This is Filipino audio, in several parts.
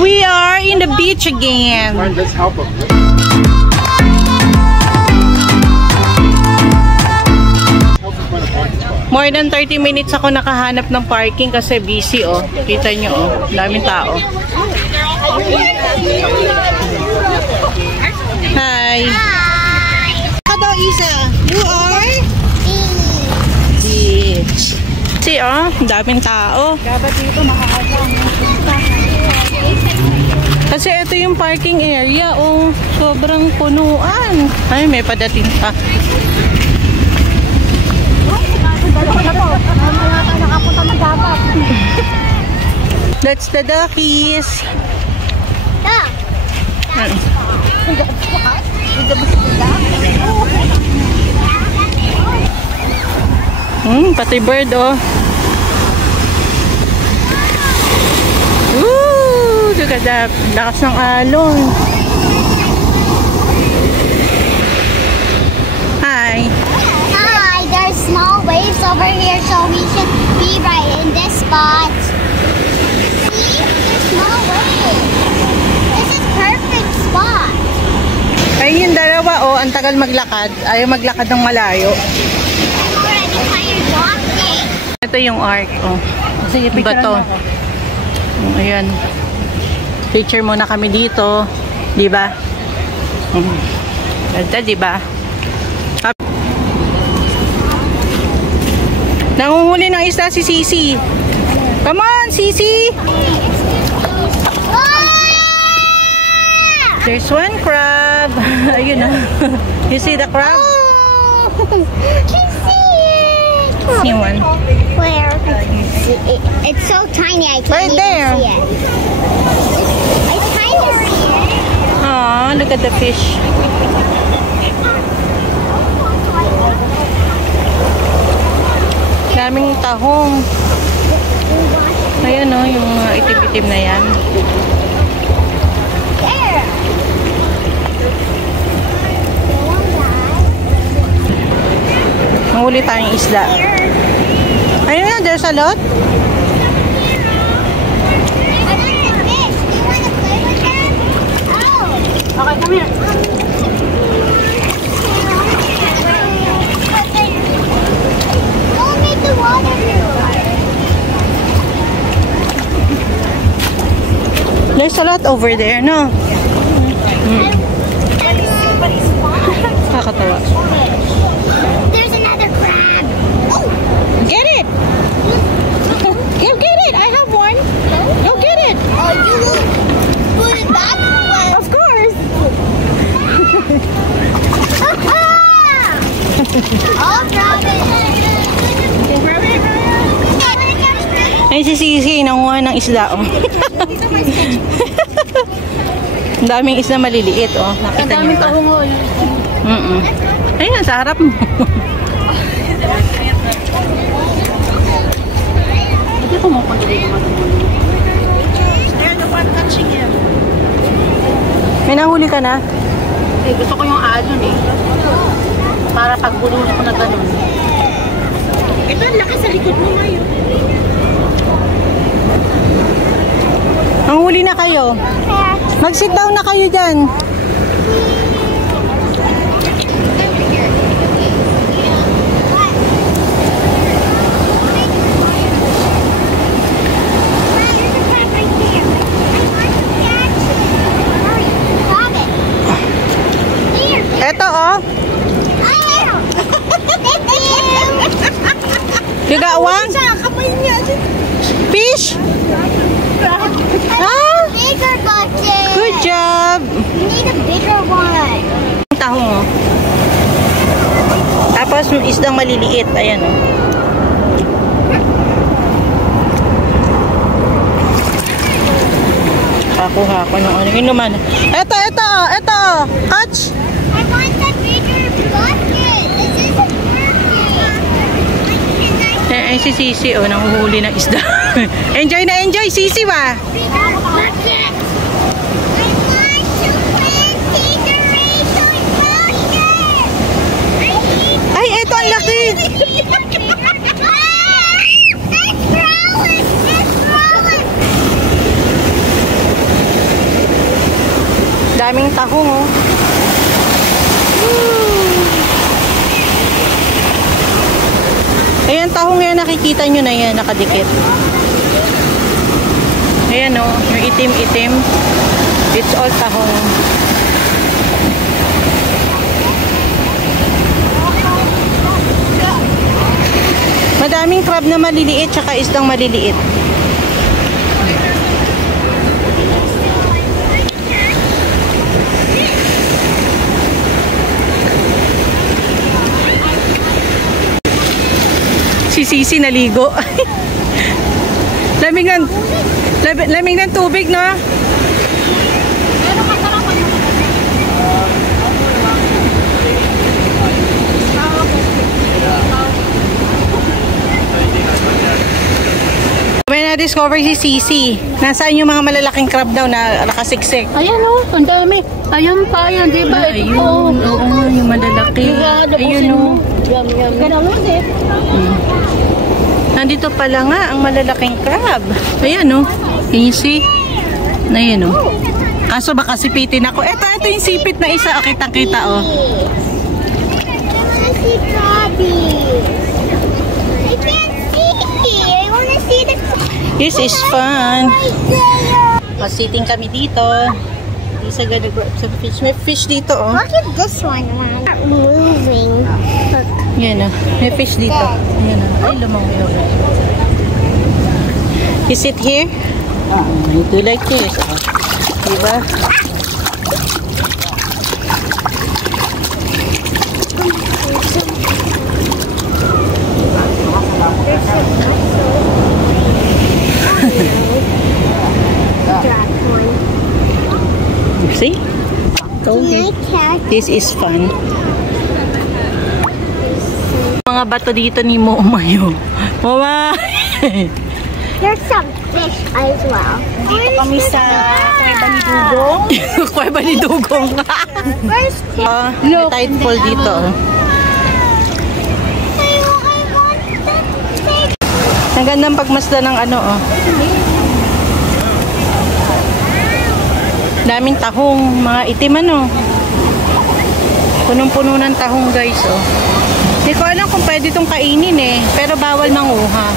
We are in the beach again. Let's help them. More than 30 minutes ako nakahanap ng parking kasi busy, oh. Kita nyo, oh. Daming tao. Hi. Hello, Isa. You are? Beach. See, oh. Daming tao. Dapat dito makakasama. Kasi ito yung parking area, oh. Sobrang punuan. Ay, may padating pa. That's the duckies. Pati bird, oh. Woo! Look at that. Lakas ng alon. Hi. Hi, there's small waves over here, so we should be right in this spot. See? There's small waves. This is perfect spot. Ay, yung dalawa, oh, ang tagal maglakad. Ayaw maglakad ng malayo. I'm already tired walking. Ito yung arc, oh. Sige, picture Bato. Ayan. Picture muna kami dito. Diba? Ganda, diba? Nanguhuli ng isda si Sisi. Come on, Sisi! There's one crab. Ayun na. You see the crab? Can see it. See one. Where? It's so tiny I can't Right there. even see it. It's tiny. Aw, look at the fish. Daming tahong. Ayan, oh, yung mga itim-itim na yan. There. Mahuli tayong isda. Ayun na, there's a lot. Okay, come here. Don't make the water There's a lot over there, no? Nakakatawa. There's another crab. Oh, Get it! You get it! I have one. Go get it! oh, you will put it back? Of course! I'll grab it. Ay, si Sisi, nanguha ng isda, oh. Ang daming isda maliliit, oh. Nakita niyo ba? Ayun, sa harap mo. Ito pumupunta dito matulog. They're the one catching him. May nahuli ka na? Eh, gusto ko yung alon eh. Para pagbulunod ko na ganun. Ito, ang laki sa likod mo ngayon. Ang huli na kayo. Mag-sit down na kayo dyan. Eto, oh. You got one? Fish? Ah, Bigger bucket. good job. We need a bigger one. Tahong, oh. Tapos isdang maliliit. Ayan, oh. Kakuha ko ng ano. Yun naman. Eto, oh. Eto, oh. Catch. I want the bigger bucket. This isn't perfect. Ay, si Sisi, oh. Nanguhuli ng isda. Enjoy na enjoy, Sisi, ba? Bigger bucket. I want to win decoration bucket. Ay, eto, ang laki. Daming tahong, oh. Ayan, tahong yan. Nakikita nyo na yan. Nakadikit. Ayan, oh. Yung itim-itim. It's all tahong. Madaming crab na maliliit tsaka isdang maliliit. Si Sisi naligo. Lamig ng tubig, no? May na-discover si Sisi. Nasaan yung mga malalaking crab daw na nakasiksik? Ayan o, ang dami. Ayan pa, ayan, di ba? Ito po. Oo, yung malalaki. Ayun o. Nandito pala nga ang malalaking crab. Ayan o. Can you see? Ayan o. Kaso baka sipitin ako. Ito yung sipit na isa. O, kitang-kita o. I wanna see crabbies. I can't see. I wanna see the This is fun. right there. Sitting kami dito. Isa gonna grab some fish. May fish dito oh. Look at this one. Not moving. Look. Yan o. May fish dito. Yan o. Ay, lumangoy over. You sit here? You do like this. Diba? See? Told you. This is fun. Mga bato dito ni Momayo. Mama! There's some fish as well. Dito kami sa Kuweba ni Dugong. Kuweba ni Dugong. Where's May tide fall dito. Ang gandang pagmasda ng ano oh. Daming tahong, mga itim ano. Punong-puno ng tahong guys oh. Hindi ko alam kung pwede itong kainin eh. Pero bawal manguha.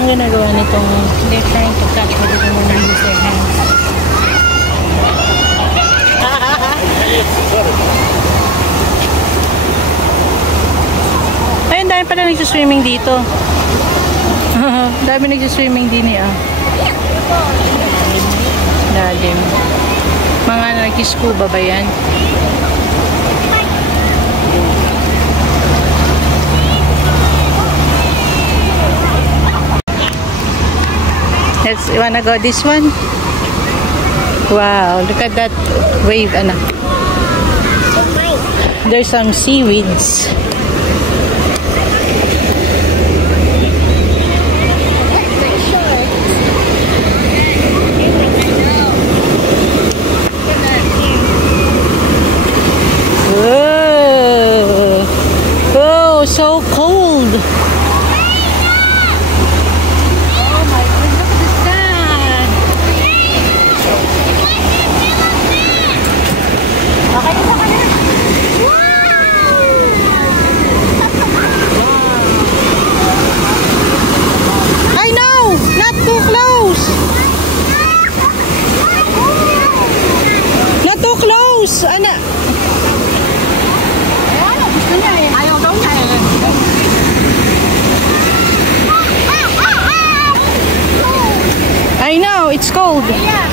Ang ginagawa nitong they're trying to catch but they don't want to use their hands. Ayun, dami pala nagsiswimming dito. Dami nagsiswimming din eh. Lalim. Mga nag-scuba ba yan? You wanna go this one? Wow, look at that wave, anak. There's some seaweeds. Whoa! Oh, so cold. Anak. Gusto niya eh. Ayaw daw niya eh. I know, it's cold. Yeah.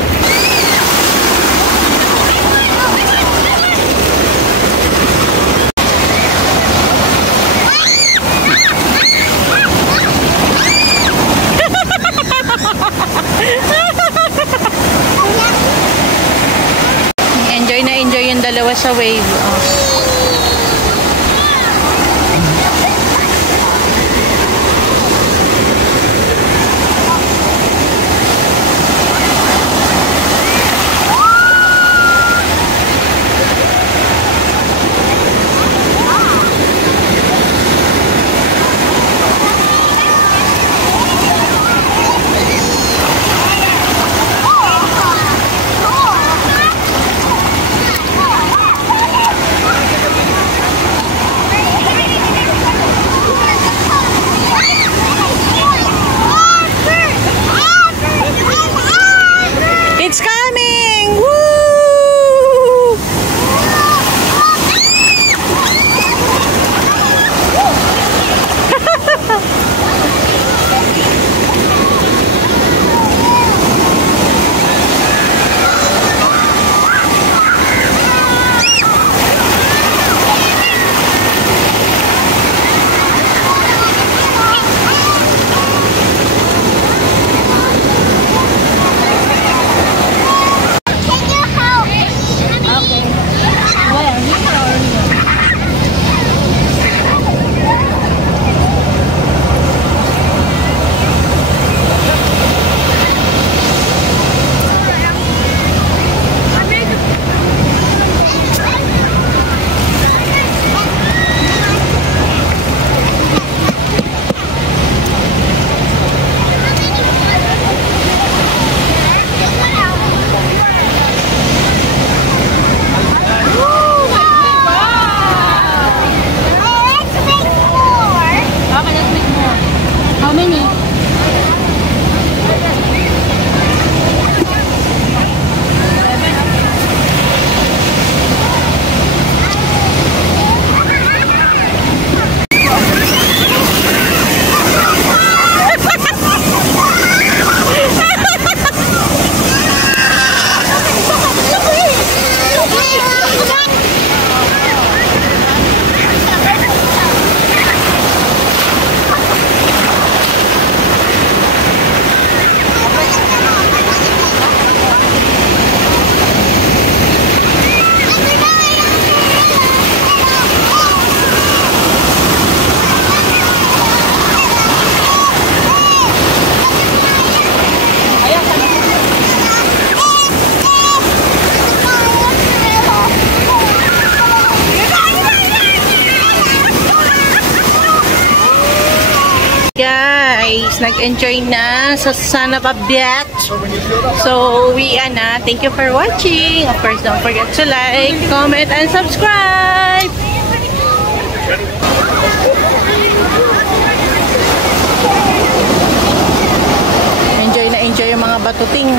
Enjoy yung dalawa sa wave. Oh. nag-enjoy na sa Sanaba Beach. So, uwian na. Thank you for watching. Of course, don't forget to like, comment, and subscribe. Enjoy na enjoy yung mga batuting.